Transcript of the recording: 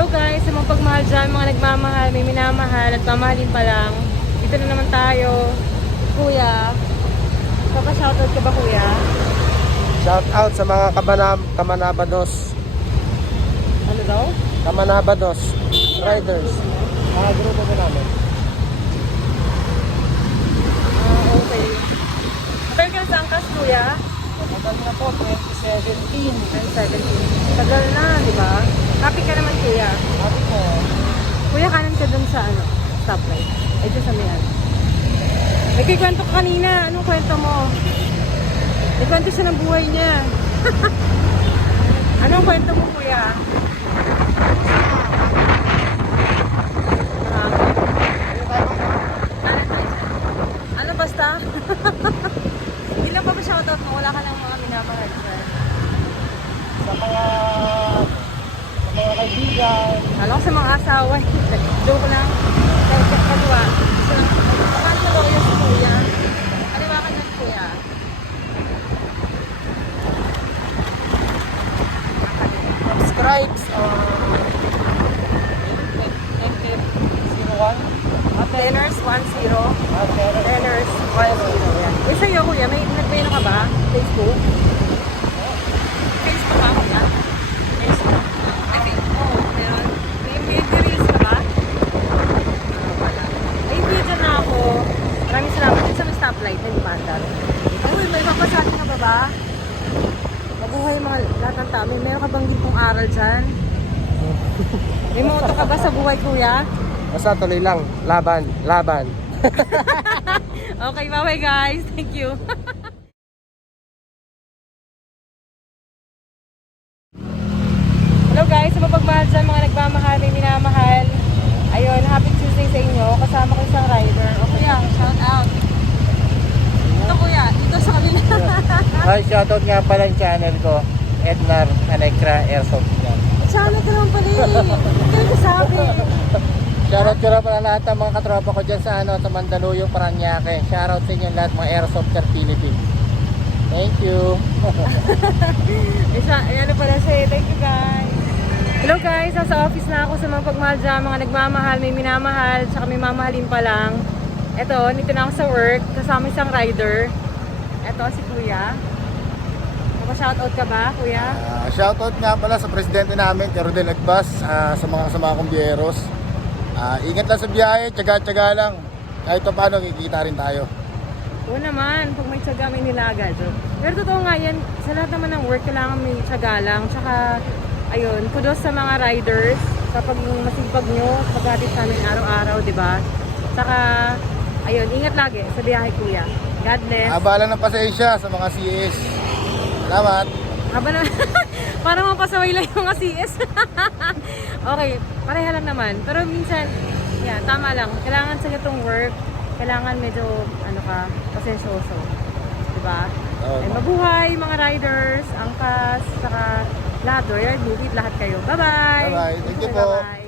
Hello guys, sa mga pagmahal dyan, mga nagmamahal, may minamahal at mamahalin pa lang. Dito na naman tayo. Kuya, shoutout ka ba kuya? Shout out sa mga Kamanabados. Ano daw? Kamanabados Riders. Mga grupo ko namin. Okay. Tagal ka sa angkas kuya? Matagal na po, 2017. 17. Tagal na, di ba? Happy ka naman kuya. Sabi ko, Kuya, kanan ka dun sa ano, stoplight. Ay, dyan sa may ano. May kikwento ka kanina. Anong kwento mo? May kwento siya ng buhay niya. Anong kwento mo, kuya? Ano basta? Hindi lang pa ba shoutout mo? Wala ka lang mga minamahal dyan. sa mga kaibigan. Alam ko sa mga asawa. Joke lang. Kaliwa. Gusto lang. Bakit na loyo si kuya? Kaliwa ka dyan, kuya. Subscribes 01. Tenors 10. Tenors 10. Yan. Uy, sa'yo, kuya, may nagpeno ka ba? Facebook? Facebook ka, kuya? Facebook. Ay, Facebook. Meron. May reels ka ba? Wala. Ay, video na ako. Maraming salamat din sa may stoplight. Hindi pandal. Ay, uy, may papasabi ka ba ba? Mabuhay mga lahat ng tao. Meron ka bang gintong aral dyan? May moto ka ba sa buhay, kuya? Basta tuloy lang. Laban. Okay, bye-bye guys. Thank you. Hello guys, sa mapagmahal dyan, mga nagmamahal, may minamahal. Ayun, happy Tuesday sa inyo. Kasama ko isang rider. O kuya, shout out. Ito kuya, dito sa kanila. Hi, shoutout nga pala yung channel ko. Ednar Anekra Airsoft. Channel ka naman pala eh. Kaya ko sabi. Shoutout ko na pala lahat ng mga katropa ko dyan sa sa Mandaluyong, Paranaque. Shoutout sa inyo lahat mga Airsofters Philippines. Thank you. Ano pala siya. Thank you guys. Hello guys, nasa office na ako sa mga pagmahal dyan, mga nagmamahal, may minamahal, tsaka may mamahalin pa lang. Eto, nito na ako sa work, kasama isang rider. Eto, si kuya. Shoutout ka ba, kuya? Shoutout nga pala sa presidente namin, kay Rodel Agbas, sa mga kasama kong biyeros. Ingat lang sa biyahe, tiyaga-tiyaga lang. Kahit pa paano, kikita rin tayo. Oo naman, pag may tiyaga, may nilagad. Pero totoo nga yan, sa lahat naman ng work, kailangan may tiyaga lang. Tsaka, ayun, kudos sa mga riders sa pagiging masipag nyo, paghatid sa amin araw-araw, di ba? Tsaka, ayun, ingat lagi sa biyahe, kuya. God bless. Abala ng pasensya sa mga CS. Salamat. Haba na, parang mapasaway lang yung mga CS. Okay, pareha lang naman. Pero minsan, yeah, tama lang. Kailangan sa itong work, kailangan medyo, pasensyoso. Diba? Oo. And mabuhay mga riders, angkas, saka lahat, yard movie, lahat kayo. Bye-bye! Bye-bye. Thank you po. Bye-bye.